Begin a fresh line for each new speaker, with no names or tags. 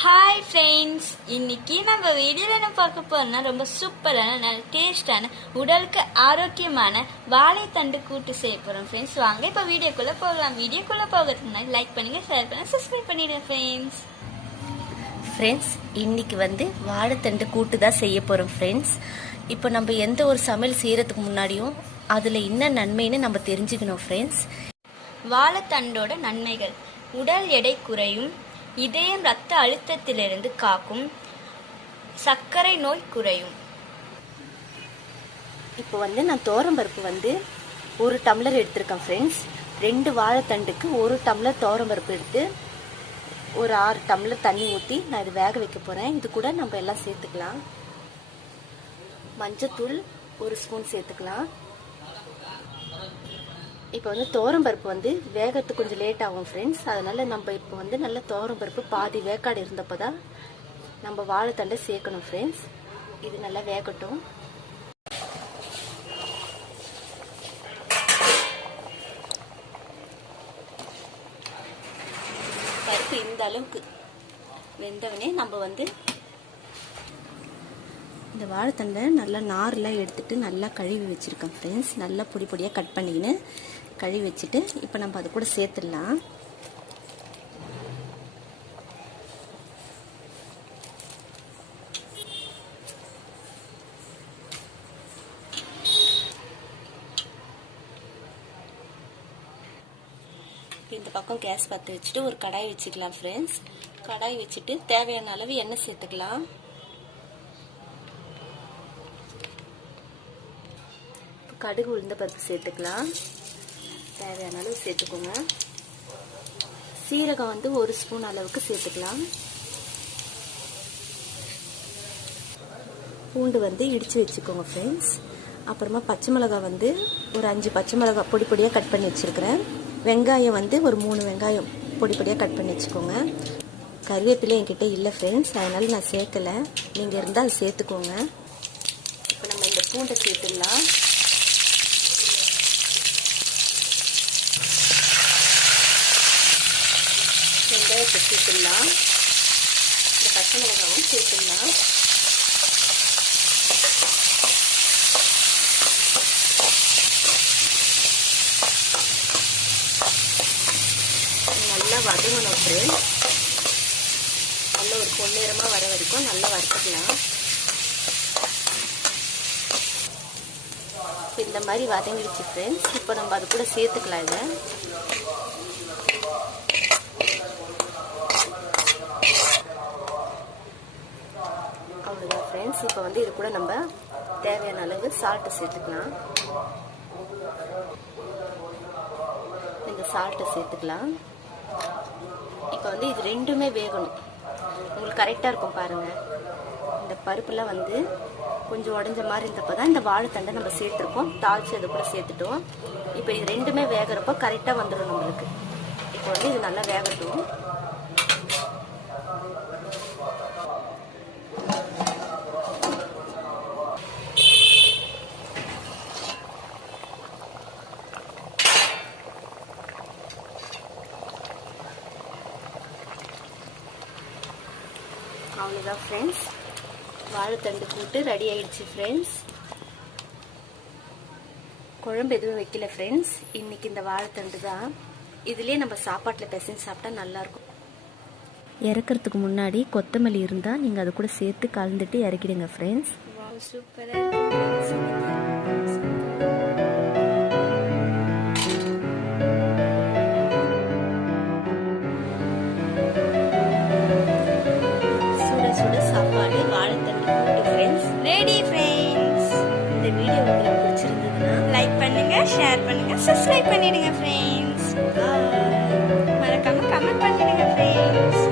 Hi friends இன்னைக்கு நம்ம வீடியோவில் என்ன பார்க்க போறோம்னா ரொம்ப சூப்பரான நல்ல டேஸ்டான உடலுக்கு ஆரோக்கியமான வாழைத்தண்டு கூட்டு செய்ய போகிறோம் ஃப்ரெண்ட்ஸ் வாங்க இப்போ வீடியோக்குள்ளே போகலாம். வீடியோக்குள்ளே போகிறதுக்கு முன்னாடி லைக் பண்ணுங்க ஷேர் பண்ணுங்க சப்ஸ்கிரைப் பண்ணிடுங்க ஃப்ரெண்ட்ஸ்
ஃப்ரெண்ட்ஸ் இன்னைக்கு வந்து வாழைத்தண்டு கூட்டு தான் செய்ய போகிறோம் ஃப்ரெண்ட்ஸ் இப்போ நம்ம எந்த ஒரு சமையல் செய்கிறதுக்கு முன்னாடியும் அதில் என்ன நன்மைன்னு நம்ம தெரிஞ்சுக்கணும் ஃப்ரெண்ட்ஸ்
வாழைத்தண்டோட நன்மைகள். உடல் எடை குறையும் இதயம் ரத்த அழுத்தத்திலிருந்து காக்கும் சர்க்கரை நோய் குறையும்.
இப்போ வந்து நான் தோரம்பருப்பு வந்து ஒரு டம்ளர் எடுத்திருக்கேன் ஃப்ரெண்ட்ஸ் ரெண்டு வாழைத்தண்டுக்கு ஒரு டம்ளர் பருப்பு எடுத்து ஒரு ஆறு டம்ளர் தண்ணி ஊற்றி நான் இது வேக வைக்க போகிறேன் இது கூட நம்ம எல்லாம் சேர்த்துக்கலாம். மஞ்சத்தூள் ஒரு ஸ்பூன் சேர்த்துக்கலாம். இப்போ வந்து பருப்பு வந்து வேகத்துக்கு கொஞ்சம் லேட் ஆகும் ஃப்ரெண்ட்ஸ் அதனால் நம்ம இப்போ வந்து நல்ல பருப்பு பாதி வேக்காடு இருந்தப்போ தான் நம்ம வாழைத்தண்டை சேர்க்கணும் ஃப்ரெண்ட்ஸ் இது நல்லா வேகட்டும். பருப்பு இந்த அளவுக்கு வெந்தவனே நம்ம வந்து இந்த வாழைத்தண்டை நல்லா நார்லாம் எடுத்துட்டு நல்லா கழுவி வச்சுருக்கேன் ஃப்ரெண்ட்ஸ் நல்லா பொடி பொடியாக கட் பண்ணிக்கின்னு கழுவி வச்சுட்டு இப்போ நம்ம அது கூட சேர்த்துடலாம். இந்த பக்கம் கேஸ் பற்ற வச்சுட்டு ஒரு கடாய் வச்சுக்கலாம் ஃப்ரெண்ட்ஸ் கடாய் வச்சுட்டு தேவையான அளவு எண்ணெய் சேர்த்துக்கலாம். கடுகு உளுந்த பருப்பு சேர்த்துக்கலாம். தேவையான அளவு சேர்த்துக்கோங்க. சீரகம் வந்து ஒரு ஸ்பூன் அளவுக்கு சேர்த்துக்கலாம். பூண்டு வந்து இடித்து வச்சுக்கோங்க ஃப்ரெண்ட்ஸ் அப்புறமா பச்சை மிளகாய் வந்து ஒரு அஞ்சு பச்சை மிளகாய் பொடி பொடியாக கட் பண்ணி வச்சுருக்கிறேன். வெங்காயம் வந்து ஒரு மூணு வெங்காயம் பொடி பொடியாக கட் பண்ணி வச்சுக்கோங்க. கருவேப்பிலை என்கிட்ட இல்லை ஃப்ரெண்ட்ஸ் அதனால் நான் சேர்க்கலை. நீங்கள் இருந்தால் அது சேர்த்துக்கோங்க. இப்போ நம்ம இந்த பூண்டை சேர்த்துடலாம். வெங்காயத்தை சேர்த்துடலாம். இந்த பச்சை மிளகாவும் சேர்த்துடலாம். நல்லா வதங்கணும் ஃப்ரெண்ட்ஸ் நல்ல ஒரு பொன்னிறமாக வர வரைக்கும் நல்லா வறுத்துக்கலாம் இந்த மாதிரி வதங்கிடுச்சு ஃப்ரெண்ட்ஸ் இப்போ நம்ம அது கூட சேர்த்துக்கலாம் இதை அவ்வளோதான் ஃப்ரெண்ட்ஸ் இப்போ வந்து இது கூட நம்ம தேவையான அளவு சால்ட்டு சேர்த்துக்கலாம். இந்த சால்ட்டை சேர்த்துக்கலாம். இப்போ வந்து இது ரெண்டுமே வேகணும். உங்களுக்கு கரெக்டாக இருக்கும் பாருங்கள் இந்த பருப்புலாம் வந்து கொஞ்சம் உடஞ்ச மாதிரி இருந்தப்போ தான் இந்த வாழைத்தண்டை நம்ம சேர்த்துருக்கோம் தாளித்து அது கூட சேர்த்துட்டோம். இப்போ இது ரெண்டுமே வேகிறப்போ கரெக்டாக வந்துடும் நம்மளுக்கு. இப்போ வந்து இது நல்லா வேகட்டும். அவ்வளோதான் ஃப்ரெண்ட்ஸ் வாழைத்தண்டு கூட்டு ரெடி ஆயிடுச்சு ஃப்ரெண்ட்ஸ் குழம்பு எதுவும் வைக்கல ஃப்ரெண்ட்ஸ் இன்னைக்கு இந்த வாழைத்தண்டு தான் இதுலேயே நம்ம சாப்பாட்டில் பிசைஞ்சு சாப்பிட்டா நல்லாயிருக்கும். இறக்கிறதுக்கு முன்னாடி கொத்தமல்லி இருந்தால் நீங்கள் அது கூட சேர்த்து கலந்துட்டு இறக்கிடுங்க ஃப்ரெண்ட்ஸ்
சூப்பராக ஷேர் பண்ணுங்க. சப்ஸ்கிரைப் பண்ணிடுங்க ஃப்ரெண்ட்ஸ் மறக்காம கமெண்ட் பண்ணிடுங்க ஃப்ரெண்ட்ஸ்